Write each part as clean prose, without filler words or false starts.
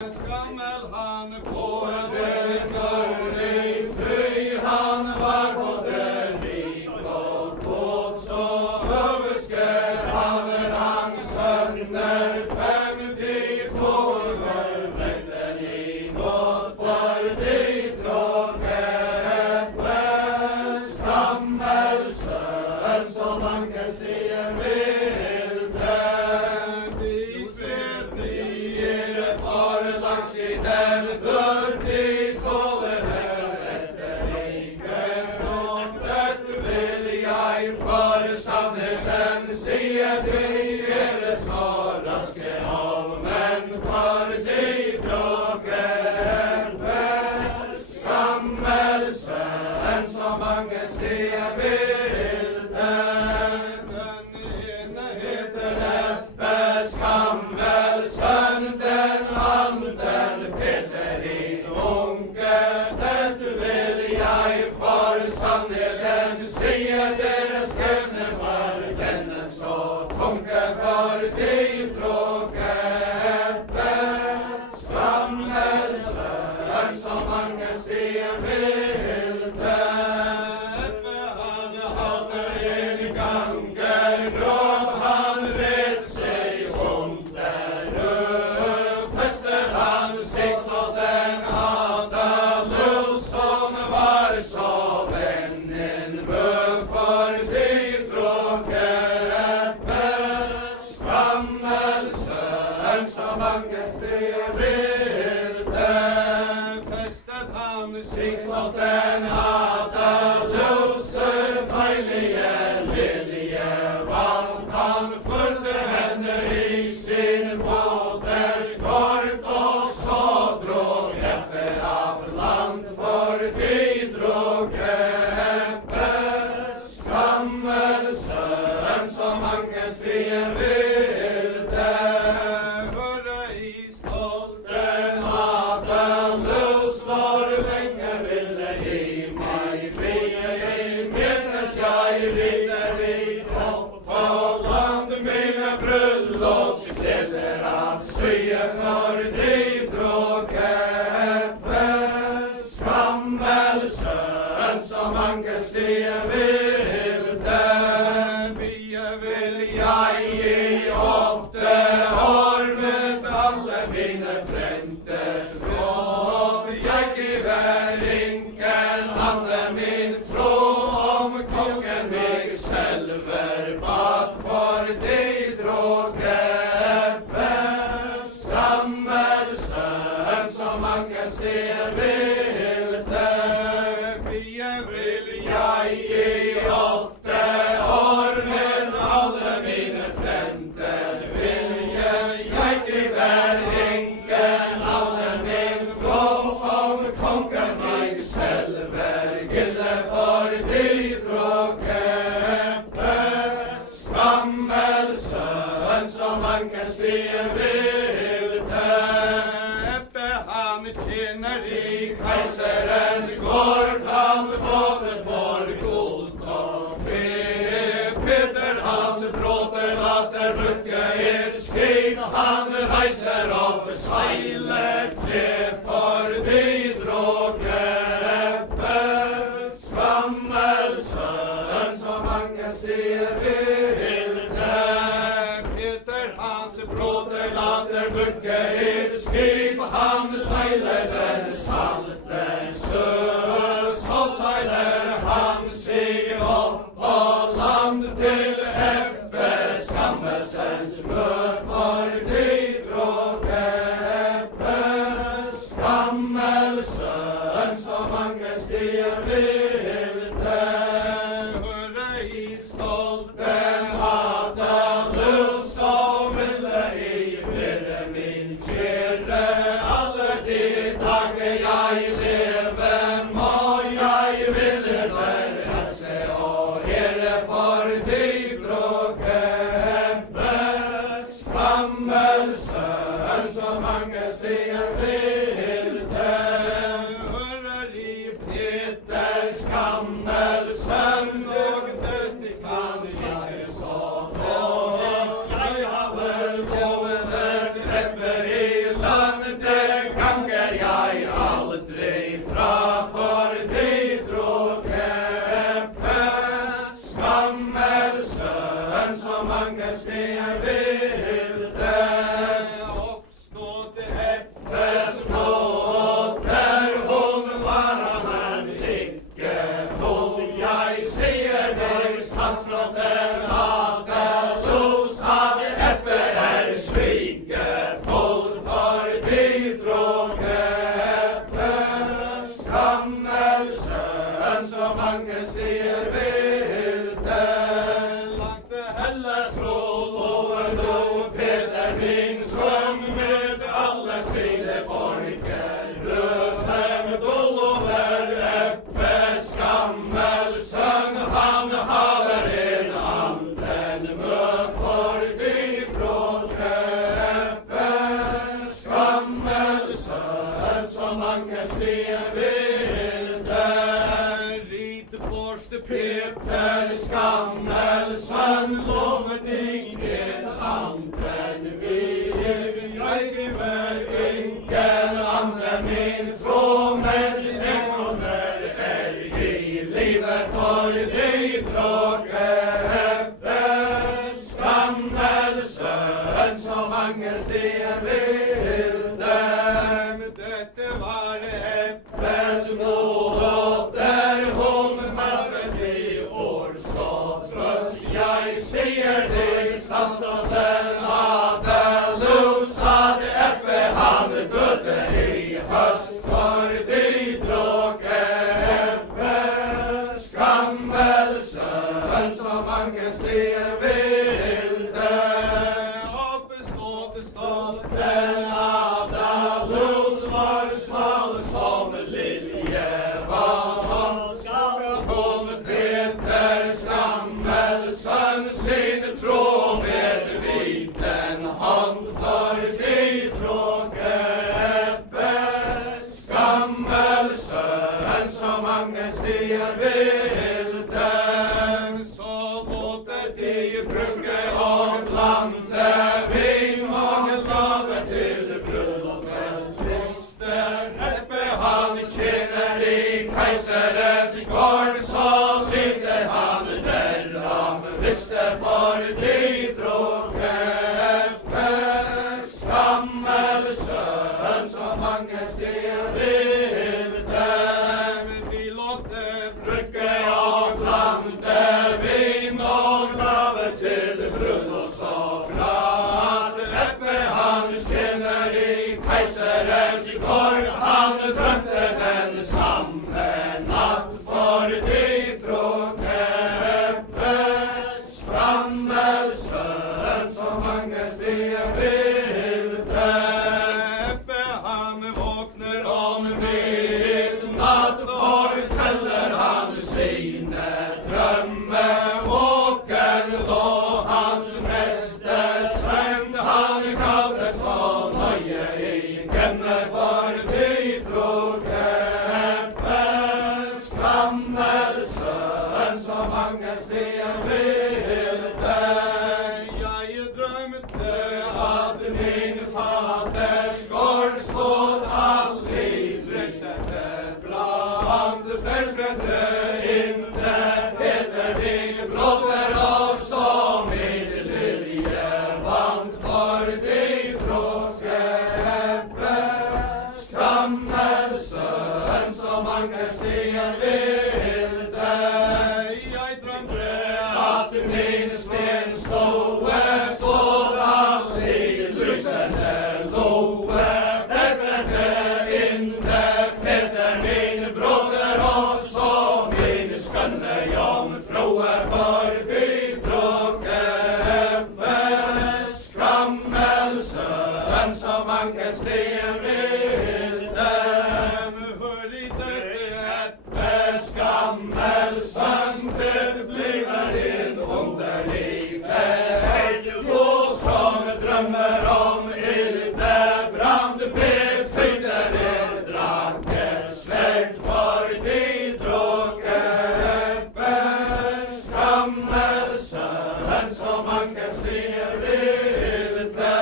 Skammel han på en dörrig, ty han var både rik och god, så överskär han sönder 50 kolver, mäkten i nåd för dit råket med skammelsen som anken stiger i den dörr dit håller efter ingen, och det vill jag inför sannheten se dig så raske av, men för dig bråken bäst skammelsen som angen stiger bilden. Den ene heter Ebbe skammelsen, den Peter i onke, det vill jag för sannheten se deres var denne så tunke för de tråkete skammelsen som mange stiger bilde. Han hadde en ganger gråt, han red seg under fester han seg så den Adalus som var så vennen bød for de tråkete skammelsen som mange stiger bilde. Festet han seg så den Adalus den deilige lilje vant, han fulgte henne i sin foters kort, og så drog Ebbe av land for de drog Ebbe skammelsen som mange stiger bilde. Høre i stolten Adalus, hvor lenge ville i meg frie, i minnes jeg rider hit opp på land, mine bryllupskleder av syje for de drog Ebbe skammelsen som mange stiger bilde. Mye vil jeg i 8 år med alle mine frenters råd. Jeg giver ingen ande min tro, om kongen meg selver bad for de drog Ebbe skammelsen som mange stiger bilde. Mye vil jeg i 8 år med alle mine frenters vilje. Jeg giver ingen alle min tro, om kongen meg selver gilde for de drog Ebbe skammelsen som mange stiger bilde. Ebbe han tjener i keiserens gård, han både for guld og fe. Peter hans bråter later bruke et skip, han reiser opp seilet tre for de drog Ebbe skammelsen som mange stiger bilde. Peter hans bråter later bruke et skip, han seiler den salte sjø, så seiler han seg opp på land til Ebbe skammelsens mød for de drog Ebbe skammelsen som mange stiger bilde. Høre i stolten Adalus, så ville i være min kjære alle de dager jeg lever, må jeg ville være se og ære for de drog Ebbe skammelsen som mange stiger bilde. Hører i Peter skammelsen, og dødt kan ikke så nå. Jeg har vel lovet Ebbe i landet så mange stier vilde. Riteborste Peter Skammelsson lover dig det anden vil. Jeg giver ingen andre min tro, mens engler i livet for dig tråke. Skammelsson, så mange stier vilde. Dette var Eppes nåder, hun smakket i år, så trøst jeg sier deg, statsråden Adelus, at Eppe han døde i høst for de tråke. Eppe, Skammelsson, så mange stier vilde. Oppe stolten Adelus var smal som liljevann. Kom Peter Skammelsson sin tro med viten hånd for de tråke. Eppe, Skammelsson, så mange stier vilde. Så låter de bruke og blande vin og lave til bryllupet triste. Eppe han tjener i keiserens gård, så lider han derav visste for de tråke. Eppe, Skammelsson, så mange stier vilde. De låter bruke og blande vin og lave til bryllupsofrat. Eppe han tjener i keiserens gård, han drømte den samme natt for de tråke. Eppe, Skammelsson, så mange stier vilde. Eppe han våkner om midnatt, forteller han sine drømme. Våken lå hans neste søvn, han kalte så nøye i gemme for de tråke. Eppe, Skammelsson, så mange stier vilde. Jeg drømte at min faders gård stod all i lysende brand. Der brente inde Peter din broder, og så min liljevann for de tråke. Eppe, Skammelsson, så mange stier vilde. Jeg drømte at min stenståe stod all i lysende loe. Der brente inde Peter min broder, og så min skønne jomfrue for de tråke. Eppe, Skammelsson, så mange stier vilde. Hør i dette Eppe, Skammelsson, det blir en underlig fest. Jo som drømmer om ildebrand, betyder et drankesverd for de tråke. Eppe, Skammelsson, så mange stier vilde.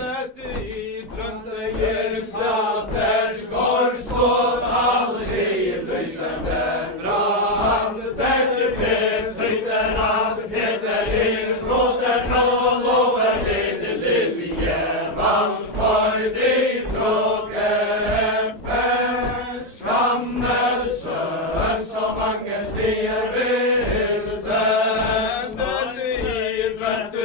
Dette i drømte Jeris daters gård stod all i lysende brand. Dette betyder at Peter din broder troll lover litt liljevann for de tråke. Eppe, Skammelsson, så mange stier vilde. Dette i drømte